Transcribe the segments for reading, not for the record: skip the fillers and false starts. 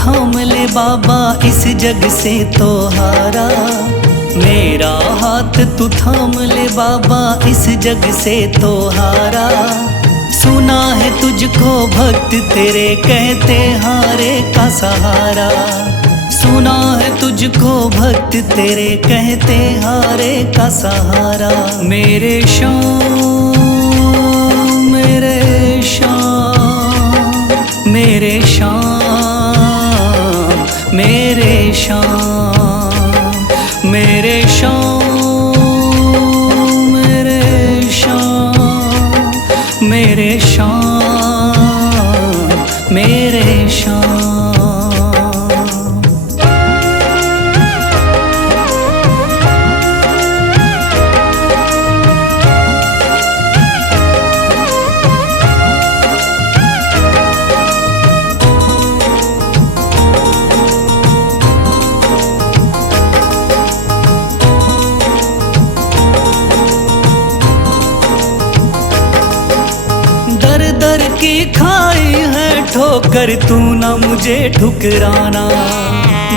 थाम ले बाबा इस जग से तो हारा। मेरा हाथ तू थाम ले बाबा इस जग से तो हारा। सुना है तुझको भक्त तेरे कहते हारे का सहारा। सुना है तुझको भक्त तेरे कहते हारे का सहारा। मेरे श्याम मेरे श्याम मेरे श्याम मेरे श्याम मेरे श्याम मेरे श्याम मेरे श्याम मेरे श्याम। दर की खाई है ठोकर तू ना मुझे ठुकराना।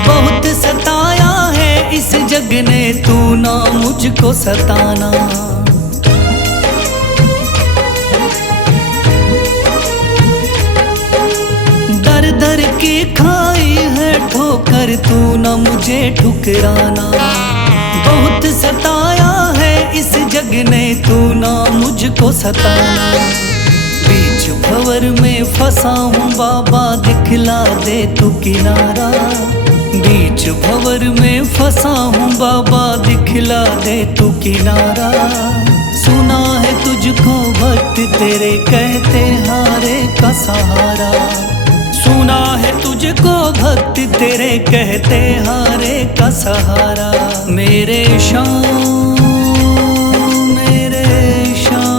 बहुत सताया है इस जग ने तू ना मुझको सताना। दर दर की खाई है ठोकर तू ना मुझे ठुकराना। बहुत सताया है इस जग ने तू ना मुझको सताना। बीच भंवर में फंसा हूँ बाबा दिखला दे तू किनारा। बीच भंवर में फंसा हूँ बाबा दिखला दे तू किनारा। सुना है तुझको भक्त तेरे कहते हारे का सहारा। सुना है तुझको भक्त तेरे कहते हारे का सहारा। मेरे श्याम मेरे श्याम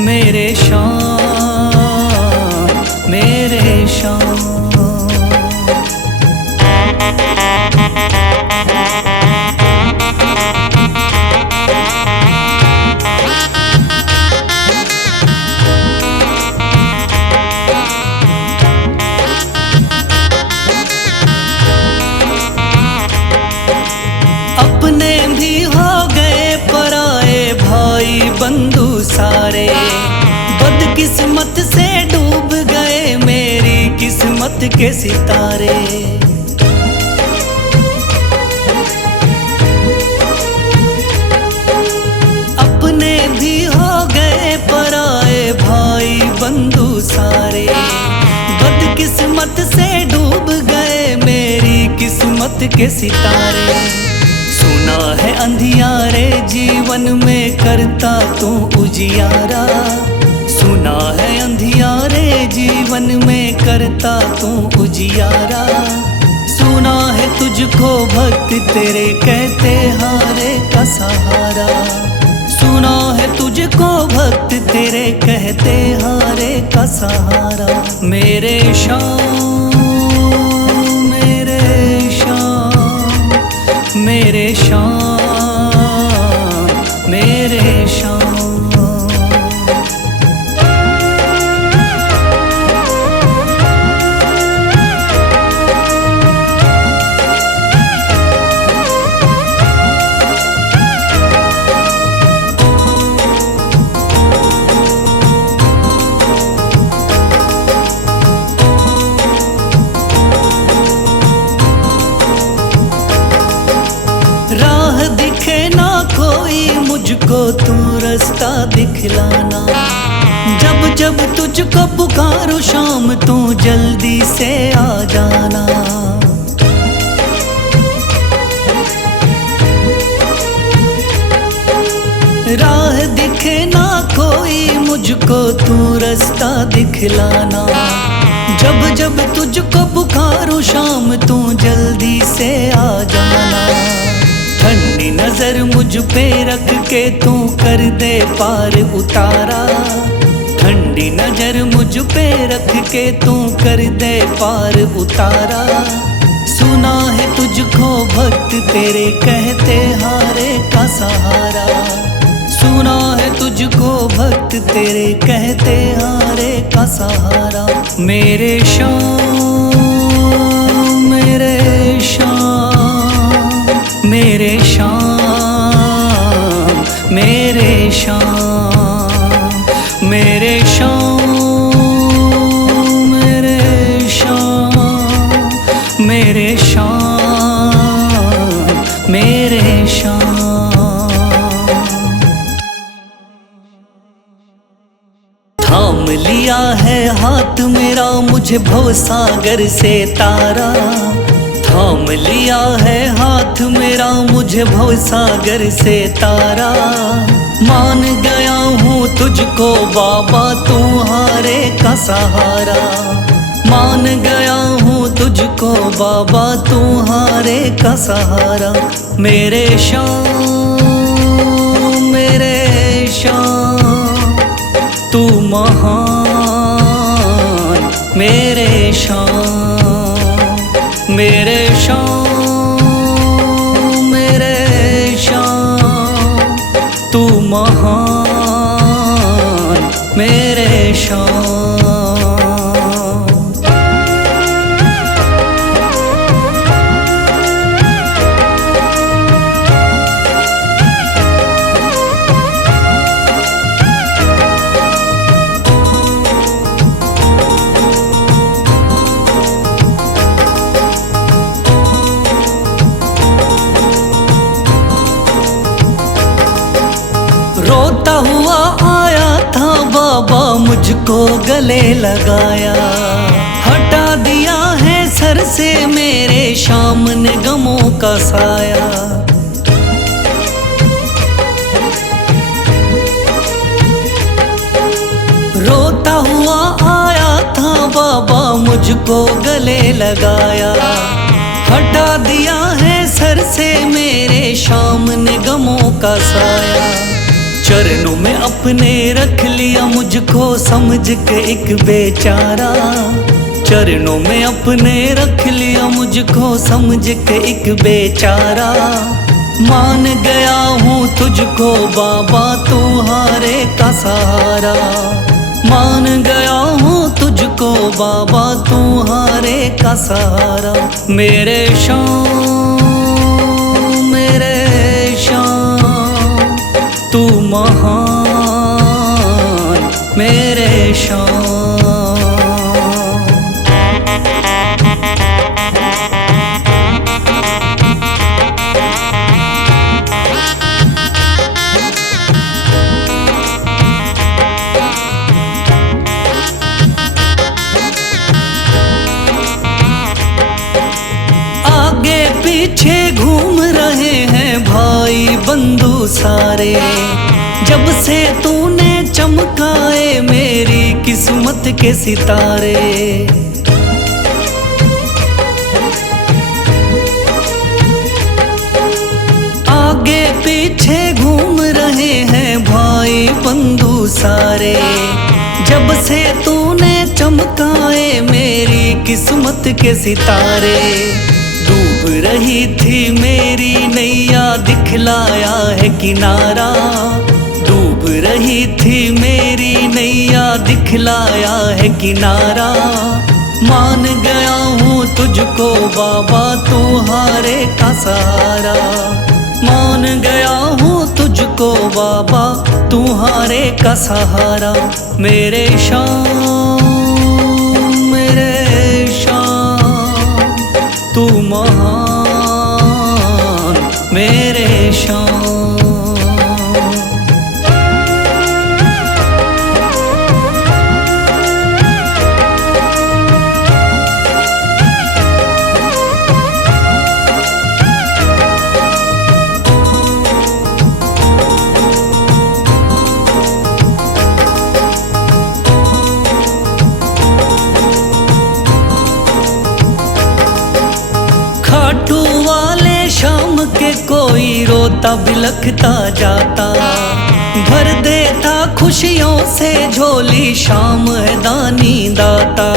मेरे श्याम मेरे श्याम। अपने भी हो गए पराए भाई बंधु सारे। बदकिस्मत से डूब गए मेरी किस्मत के सितारे। अपने भी हो गए पराए भाई बंधु सारे। बदकिस्मत से डूब गए मेरी किस्मत के सितारे। सुना है अंधियारे जीवन में करता तू उजियारा। सुना है अंधियारे जीवन में करता तू उजियारा। सुना है तुझको भक्त तेरे कहते हारे का सहारा। सुना है तुझको भक्त तेरे कहते हारे का सहारा। मेरे श्याम मेरे श्याम मेरे श्याम मेरे श्याम। राह दिखे ना कोई मुझको तू रास्ता दिखलाना। जब जब तुझको पुकारूं शाम तू जल्दी से आ जाना। राह दिखे ना कोई मुझको तू रास्ता दिखलाना। जब जब तुझको पुकारूं शाम तू जल्दी से आ जाना। ठंडी नजर मुझ पे रख के तू कर दे पार उतारा। ठंडी नजर मुझ पे रख के तू कर दे पार उतारा। सुना है तुझको भक्त तेरे कहते हारे का सहारा। सुना है तुझको भक्त तेरे कहते हारे का सहारा। मेरे श्याम शाम मेरे शाम मेरे शाम मेरे शाम मेरे शाम मेरे शाम मेरे शाम। थाम लिया है हाथ मेरा मुझे भवसागर से तारा, थाम लिया है हाथ मेरा मुझे भवसागर से तारा। मान गया हूँ तुझको बाबा तुम्हारे का सहारा, मान गया हूँ तुझको बाबा तुम्हारे का सहारा। मेरे शाम मेरे शाम तू महान, मेरे शाम मेरे शाम मेरे शाम तू महान, मेरे शाम। रोता हुआ आया था बाबा मुझको गले लगाया, हटा दिया है सर से मेरे शाम ने गमों का साया। रोता हुआ आया था बाबा मुझको गले लगाया, हटा दिया है सर से मेरे शाम ने गमों का साया। चरणों में अपने रख लिया मुझको समझ के एक बेचारा, चरणों में अपने रख लिया मुझको समझ के एक बेचारा। मान गया हूँ तुझको बाबा तुम्हारे का सहारा, मान गया हूँ तुझको बाबा तुम्हारे का सहारा। मेरे शाम मेरे शाम तू महान, मेरे शाम। आगे पीछे घूम रहे हैं भाई बंधु सारे, जब से तूने चमकाए मेरी किस्मत के सितारे। आगे पीछे घूम रहे हैं भाई बंधु सारे, जब से तूने चमकाए मेरी किस्मत के सितारे। डूब रही थी मेरी नैया दिखलाया है किनारा, डूब रही थी मेरी नैया दिखलाया है किनारा। मान गया हूँ तुझको बाबा तुम्हारे का सहारा, मान गया हूँ तुझको बाबा तुम्हारे का सहारा। मेरे शाम मेरे शाम तू महान, मेरे शाम। खाटू वाले शाम के कोई रोता बिलखता जाता, भर देता खुशियों से झोली शाम है दानी दाता।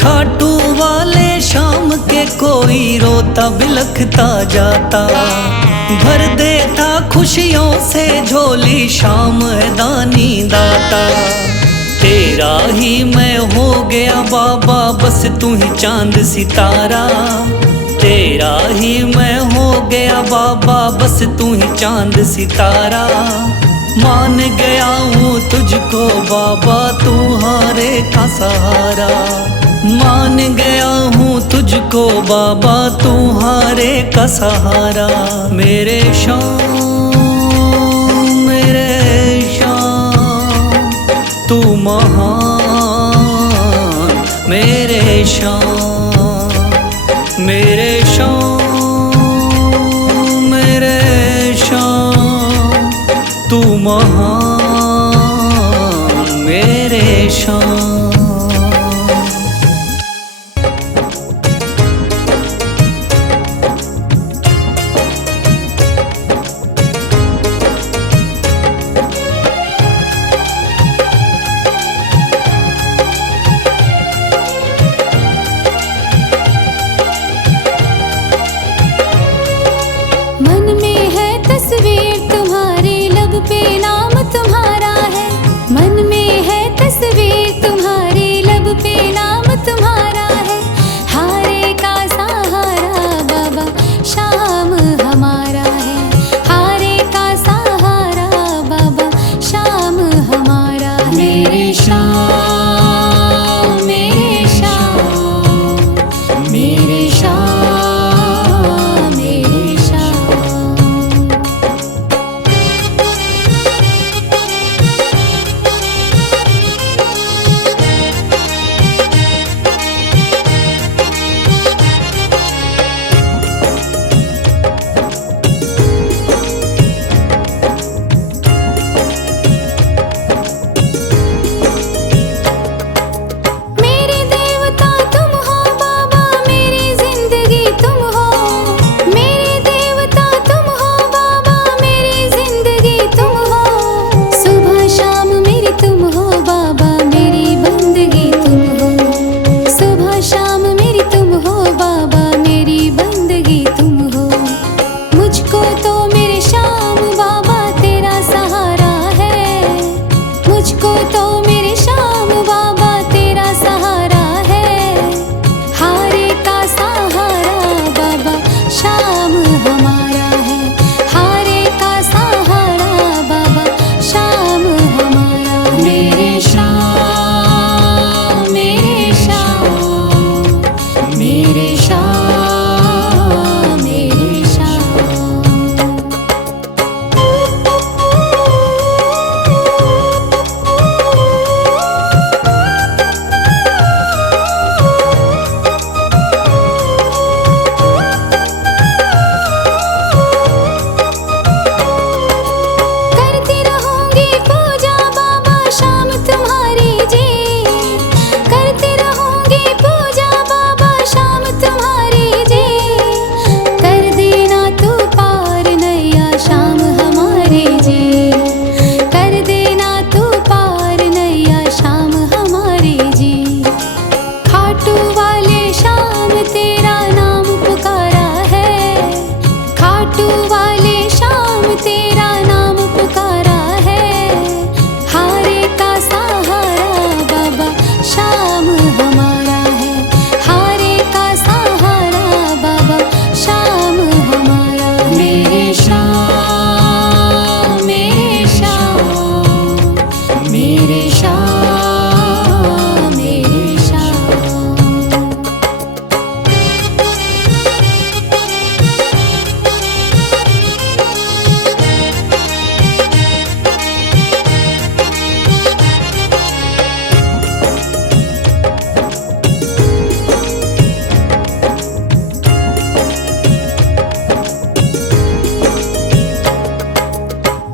खाटू वाले शाम के कोई रोता बिलखता जाता, भर देता खुशियों से झोली शाम है दानी दाता। तेरा ही मैं हो गया बाबा, बस तू ही चांद सितारा। तेरा ही मैं हो गया बाबा, बस तू ही चांद सितारा। मान गया हूँ तुझको बाबा, तू हारे का सहारा। मान गया हूँ तुझको बाबा, तू हारे का सहारा। मेरे शाम मेरे शाम तू महान। मेरे शाम मेरे शाम मेरे शाम तू महान। मेरे शाम। मन में है तस्वीर तुम्हारी, लब पे नाम तुम्हारा है। मन में है तस्वीर तुम्हारी, लब पे नाम तुम्हारा है। हारे का सहारा बाबा शाम हमारा है। हारे का सहारा बाबा शाम हमारा है। मेरे शाम मेरे शाम मेरे शाम मेरे शाम। मेरे देवता तुम हो बाबा, मेरी जिंदगी तुम हो। मेरे देवता तुम हो बाबा, मेरी जिंदगी तुम हो। सुबह शाम मेरी तुम हो बाबा, मेरी बंदगी तुम हो। सुबह शाम मेरी तुम हो बाबा, मेरी बंदगी तुम हो। मुझको तो मेरे शाम बाबा तेरा सहारा है। मुझको तो मेरे शाम बाबा तेरा सहारा है। हारे का सहारा बाबा शाम हमारा है। हारे का सहारा बाबा शाम हमारा है। मेरे शाम मेरे शाम मेरे शाम मेरे शाम। करती रहूंगी पूजा बाबा शाम तुम्हारी जी। करती रहूंगी पूजा बाबा शाम तुम्हारी जी। कर देना तू पार नैया शाम हमारे जी। कर देना तू पार नैया शाम हमारे जी। खाटू वाले शाम तेरा नाम पुकारा है। खाटू वाले शाम तेरा नाम पुकारा है। हारे का सहारा बाबा शाम हमारा है। हारे का सहारा बाबा शाम हमारा है। मेरे शाम मेरे शाम मेरे शाम मेरे शाम।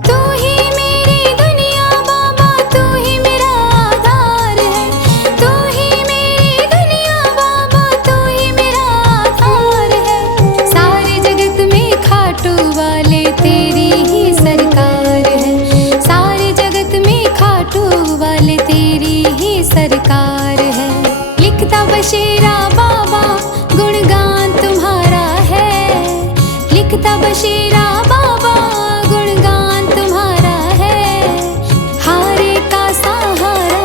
तू ही मेरी दुनिया बाबा, तू ही मेरा आधार है। तू ही मेरी दुनिया बाबा, तू ही मेरा आधार है। सारे जगत में खाटू वाले तेरी ही सरकार है। सारे जगत में खाटू वाले तेरी ही सरकार है। लिखता बशीरा बाबा गुणगान तुम्हारा है। लिखता बशीरा बाबा गुणगान तुम्हारा है। हारे का सहारा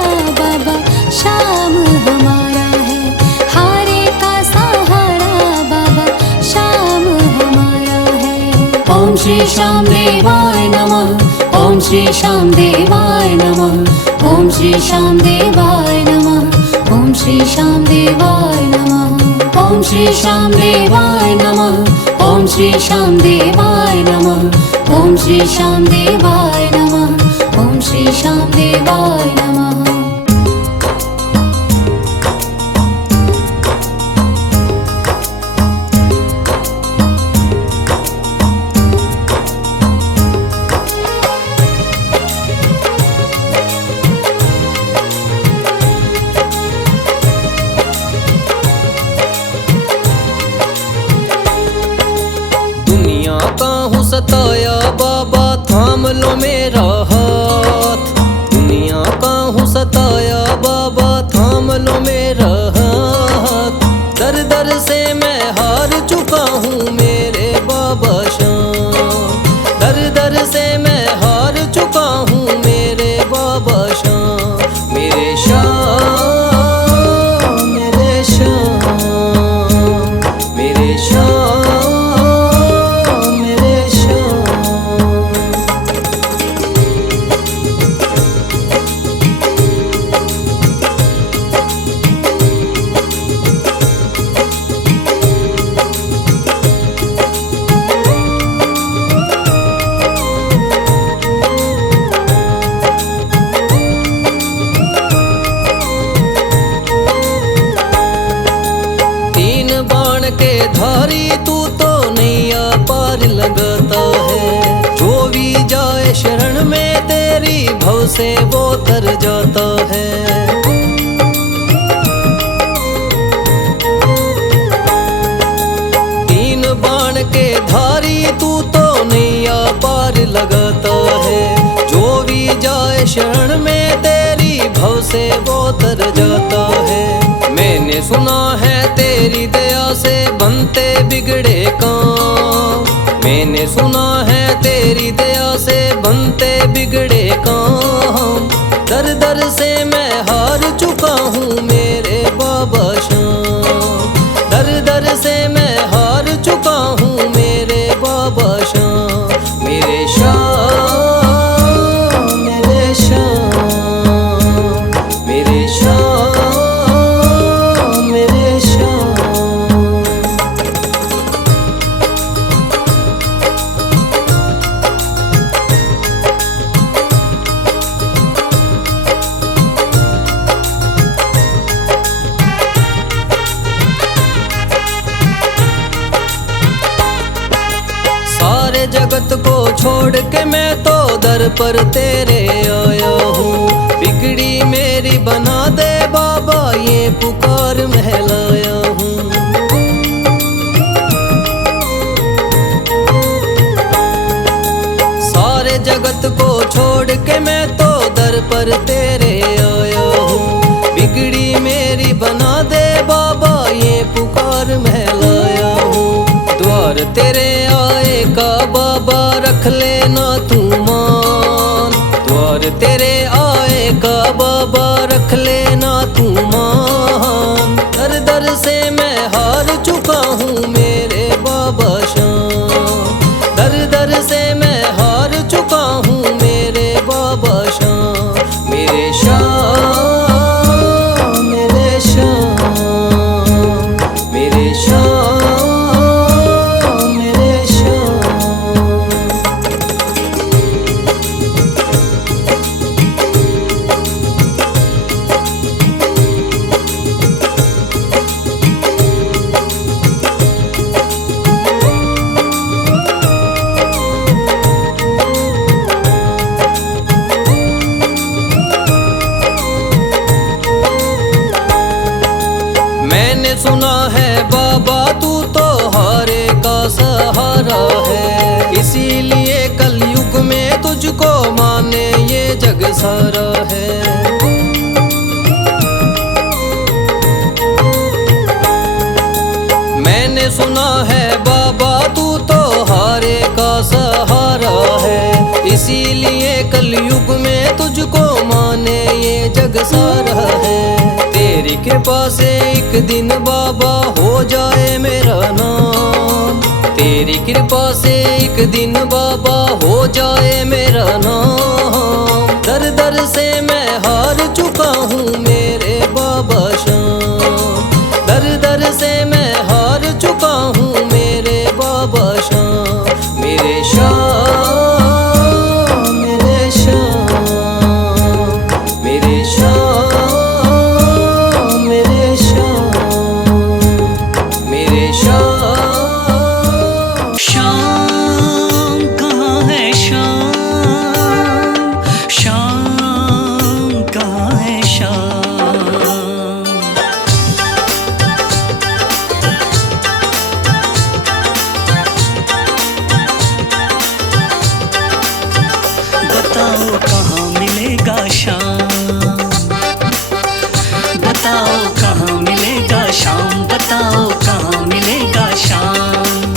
ओम श्री श्याम देवाय नमः। ओम श्री श्याम देवाय नमः। ओम श्री श्याम देवाय नमः। ओम श्री श्याम देवाय नमः। ओम श्री श्याम देवाय नमः। ओम श्री श्याम देवाय नमः। ओम श्री श्याम देवाय नमः। ओम श्री श्याम देवाय नमः। सताया बाबा थाम लो मेरा हाथ। दुनिया का हूँ सताया बाबा थाम लो मेरा हाथ। दर दर से मैं हार चुका हूँ मेरे बाबा श्याम। दर दर से मैं हार चुका हूँ मेरे बाबा श्याम। मेरे श्याम मेरे श्याम मेरे श्याम। धारी तू तो नैया पार लगाता है। जो भी जाए शरण में तेरी भव से वो तर जाता है। तीन बाण के धारी तू तो नैया पार लगाता है। जो भी जाए शरण में तेरी भव से वो तर जाता है। मैंने सुना है तेरी दया से बनते बिगड़े काम। मैंने सुना है तेरी दया से बनते बिगड़े काम। दर दर से मैं हार चुका हूँ मेरे बाबा श्याम। दर दर से मैं हार चुका हूँ मेरे बाबा श्याम। मेरे श्याम मेरे श्याम मेरे श्याम। जगत को छोड़ के मैं तो दर पर तेरे आया हूँ। बिगड़ी मेरी बना दे बाबा ये पुकार महलाया हूँ। सारे जगत को छोड़ के मैं तो दर पर तेरे आया हूँ। बिगड़ी मेरी बना दे बाबा ये पुकार महलाया हूँ। द्वार तेरे आए का बाबा रख लेना तू मान। द्वार तेरे आए का बाबा रख लेना तू मान। दर दर से मैं हार चुका हूँ मेरे बाबा श्याम। दर दर से मैं हार चुका हूँ मेरे बाबा श्याम। मेरे श्याम मेरे श्याम मेरे श्याम। मैंने सुना है बाबा तू तो हारे का सहारा है। इसीलिए कलयुग में तुझको माने ये जग सारा है। मैंने सुना है बाबा तू तो हारे का सहारा है। इसीलिए कलयुग में तुझको माने ये जग सारा है। तेरी कृपा से एक दिन बाबा हो जाए मेरा नाम। तेरी कृपा से एक दिन बाबा हो जाए मेरा नाम। दर दर से मैं हार चुका हूँ मेरे बाबा श्याम। दर दर से मैं हार चुका हूँ मेरे बाबा श्याम। मेरे श्याम, मेरे श्याम, मेरे श्याम, मेरे श्याम, मेरे श्याम। श्याम कहाँ है श्याम, श्याम कहाँ है श्याम। बताओ कहाँ मिलेगा श्याम, बताओ कहाँ मिलेगा श्याम, बताओ कहाँ मिलेगा श्याम।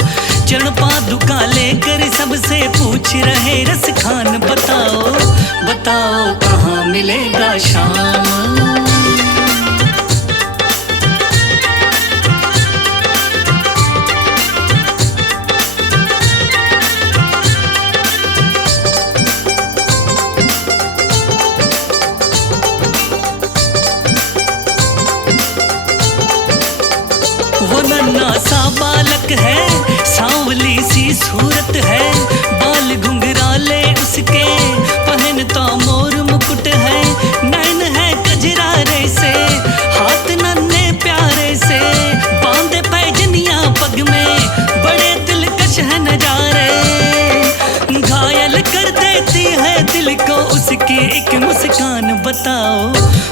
चरण पादुका लेकर सबसे पूछ रहे रस खान, बताओ बताओ कहाँ मिलेगा श्याम। वो नन्हा सा बालक है, सांवली सी सूरत है, बाल घुंघराले उसके, पहनता मोर मुकुट है, नैन है कजरारे से, हाथ नन्हे प्यारे से, बांधे पैजनिया पग में, बड़े दिलकश है नजारे, घायल कर देती है दिल को उसकी एक मुस्कान। बताओ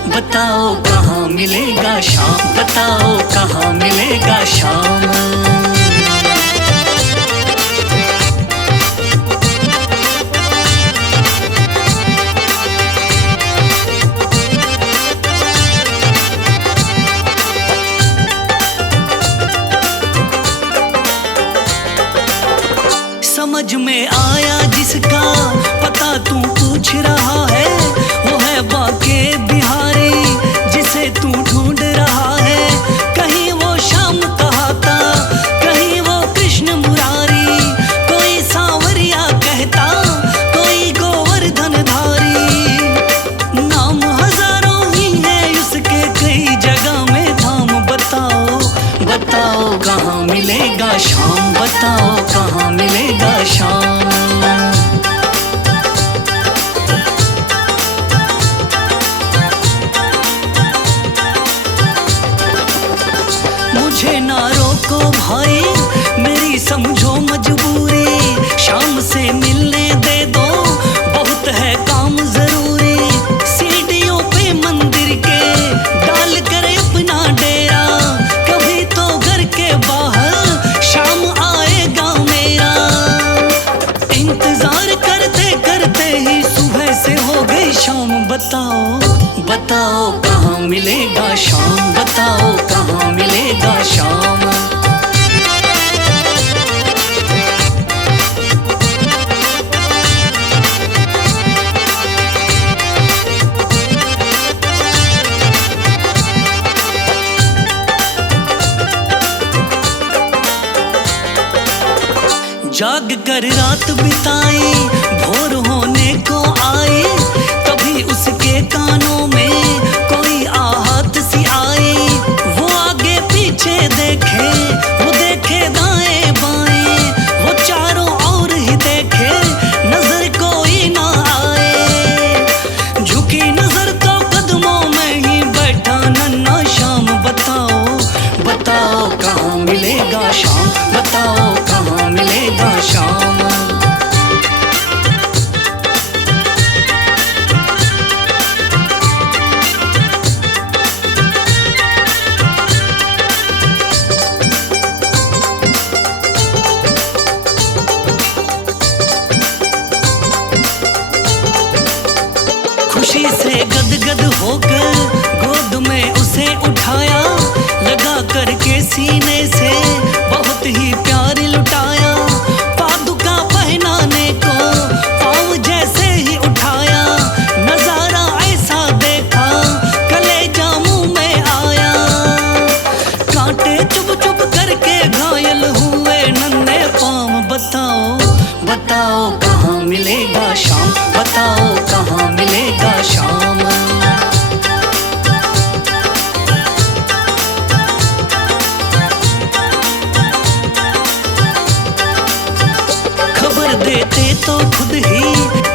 बताओ कहाँ मिलेगा श्याम, बताओ कहाँ मिलेगा श्याम। समझ में आया जिसका पता तू पूछ रहा है, वो है बाके बिहारी जिसे तू ढूंढ रहा है। कहीं वो श्याम कहाता, कहीं वो कृष्ण मुरारी, कोई सांवरिया कहता, कोई गोवर्धन धारी। नाम हजारों ही है उसके, कई जगह में धाम। बताओ बताओ कहाँ मिलेगा श्याम, बताओ कहाँ मिलेगा श्याम। मुझे ना रोको भाई, मेरी समझो मजबूरी, शाम से मिलने दे दो, बहुत है काम जरूरी। सीढ़ियों पे मंदिर के डाल कर अपना डेरा, कभी तो घर के बाहर शाम आएगा मेरा। इंतजार करते करते ही सुबह से हो गई शाम। बताओ बताओ कहाँ मिलेगा श्याम, बताओ कहाँ मिलेगा श्याम। जाग कर रात बिताई, भोर होने को आई, तभी उसके कानों में कोई आहट सी आई। वो आगे पीछे देखे, वो देखे दाएं बाएं, वो चारों ओर ही देखे, नजर कोई ना आए। झुकी नजर तो कदमों में ही बैठा नन्हा श्याम। बताओ बताओ कहाँ मिलेगा श्याम, बताओ कहाँ मिलेगा श्याम। खुशी से गदगद होकर गोद में उसे उठाया, लगा करके सीने से बहुत ही प्यार लुटाया। पादुका पहनाने को पाँव जैसे ही उठाया, नजारा ऐसा देखा कलेजा मुंह में आया। कांटे चुभ चुभ करके घायल हुए नन्हे पाँव। बताओ कहाँ मिलेगा शाम, बताओ कहाँ मिलेगा शाम। खबर देते तो खुद ही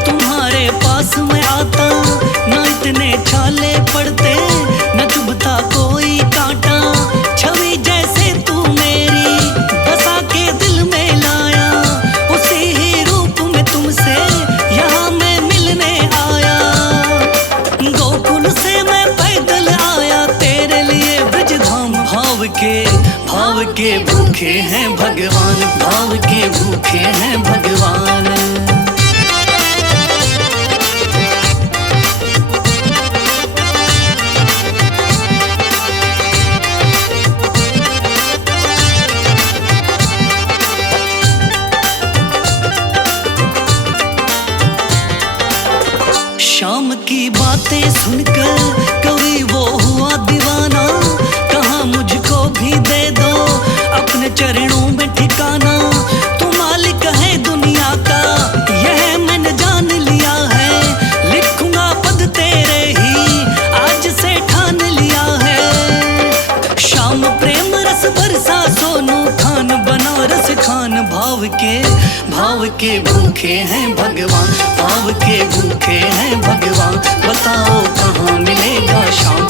तुम्हारे पास में आता, ना इतने छाले पड़ते न चुभता कोई कांटा। छवि जैसे तू मेरी बसा के दिल में लाया, उसी ही रूप में तुमसे यहाँ मैं मिलने आया। गोकुल से मैं पैदल आया तेरे लिए ब्रजधाम। भाव के भूखे हैं भगवान, भाव के भूखे हैं भगवान। शाम की बातें सुनकर कभी वो हुआ दीवाना, कहाँ मुझको भी दे दो अपने चरणों में ठिकाना। तू मालिक है दुनिया का यह मैंने जान लिया है, लिखूंगा पद तेरे ही आज से ठान लिया है। शाम प्रेम रस बरसा सोनू खान बनारस खान। भाव के भूखे हैं भगवान, भाव के भूखे हैं भगवान। बताओ कहाँ मिलेगा शाम,